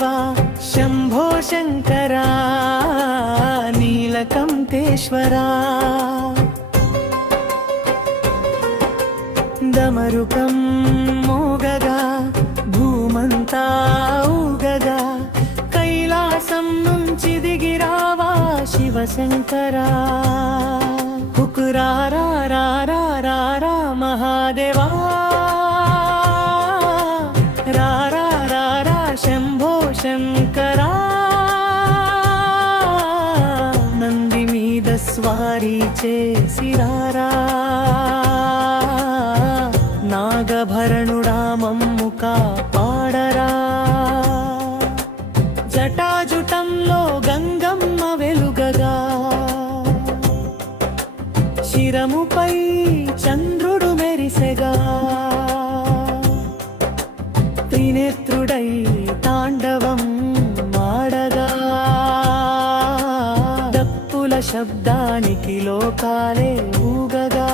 महादेवा शम्भो शङ्करा नीलकण्ठेश्वरा डमरुकं मोगगा भूमन्ता ऊगगा कैलासं नुंचि दिगिरावा शिवशङ्करा हुकुरारा रा रा रा रा महादेवा रा रा रा रा शम्भो शङ्करा నంది మీద స్వారీ చేసిరారా నాగభరణుడా మమ్ముకా పాడరా జటాజుటంలో గంగమ్మ వెలుగగా శిరముపై చంద్రుడు మెరిసెగా త్రినేత్రుడై తాండవం మాడగా దప్పుల శబ్దానికి లోకాలే ఊగగా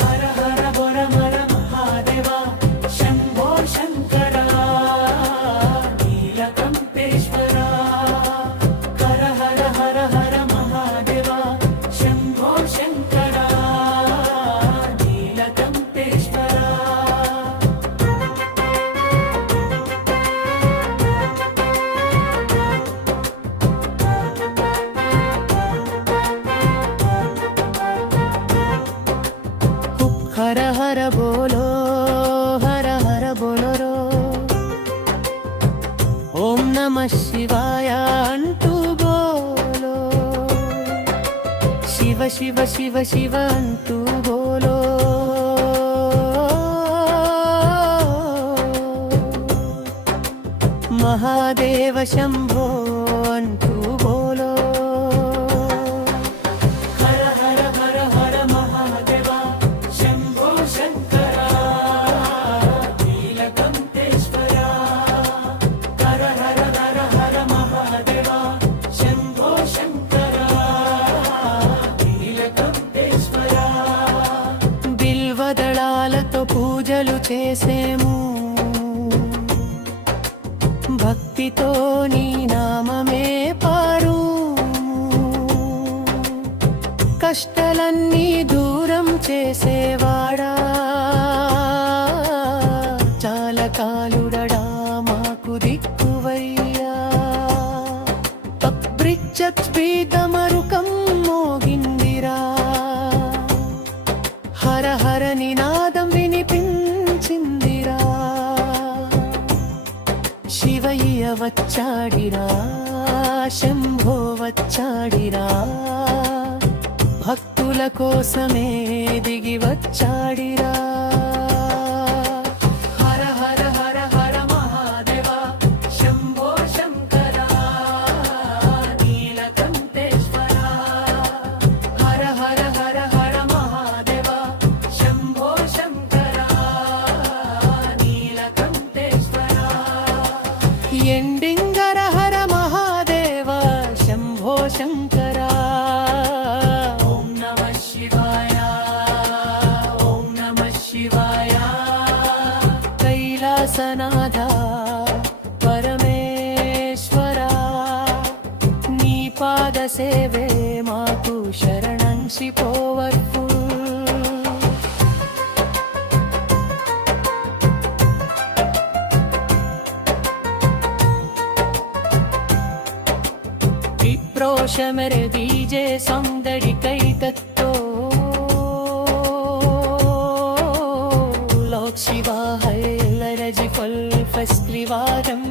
హర హర బొర మర మహాదేవా శంభో శంకరా నీలకంఠేశ్వరా హర హర హర హర మహాదేవా శంభో శంకరా నీలకంఠేశ్వరా హర హర బోలో హర హర బోలో ఓం నమః శివాయ అంటూ బోలో శివ శివ శివ శివ అంటూ బోలో మహాదేవ శంభో అంటూ బోలో హర హర హర హర మహాదేవా శంభో శంకరా నీలకంఠేశ్వరా హర హర హర హర మహాదేవా శంభో శంకరా నీలకంఠేశ్వరా బిల్వదళాలతో పూజలు చేసేము భక్తితో నీ నామమే పారు కష్టాలన్నీ దూరం చేసేవాడా చాలకాలుడడా మాకు దిక్కువయ్యా పబ్రిచ్చత్పీతమరుకం మోగిందిరా హర హర నినాదం వినిపించిందిరా శివయ్య వచ్చాడిరా శంభో వచ్చాడిరా భక్తుల కోసమే దిగి వచ్చాడిరా హర హర హర హర మహాదేవా శంభో శంకరా నీలకంఠేశ్వరా హర హర హర హర మహాదేవా శంభో శంకరా నీలకంఠేశ్వరా ఎండింగర హర మహాదేవ శంభో శంకరా ఓం నమః శివాయ ఓం నమః శివాయ కైలాసనాథ పరమేశ్వరా నీ పాద సేవే మాకు శరణం శిపోవర్పు विप्रोष मेरे दीजे सौंदर्य कई तत्तो लोक शिवा है लरज फल फस्त्रिवारम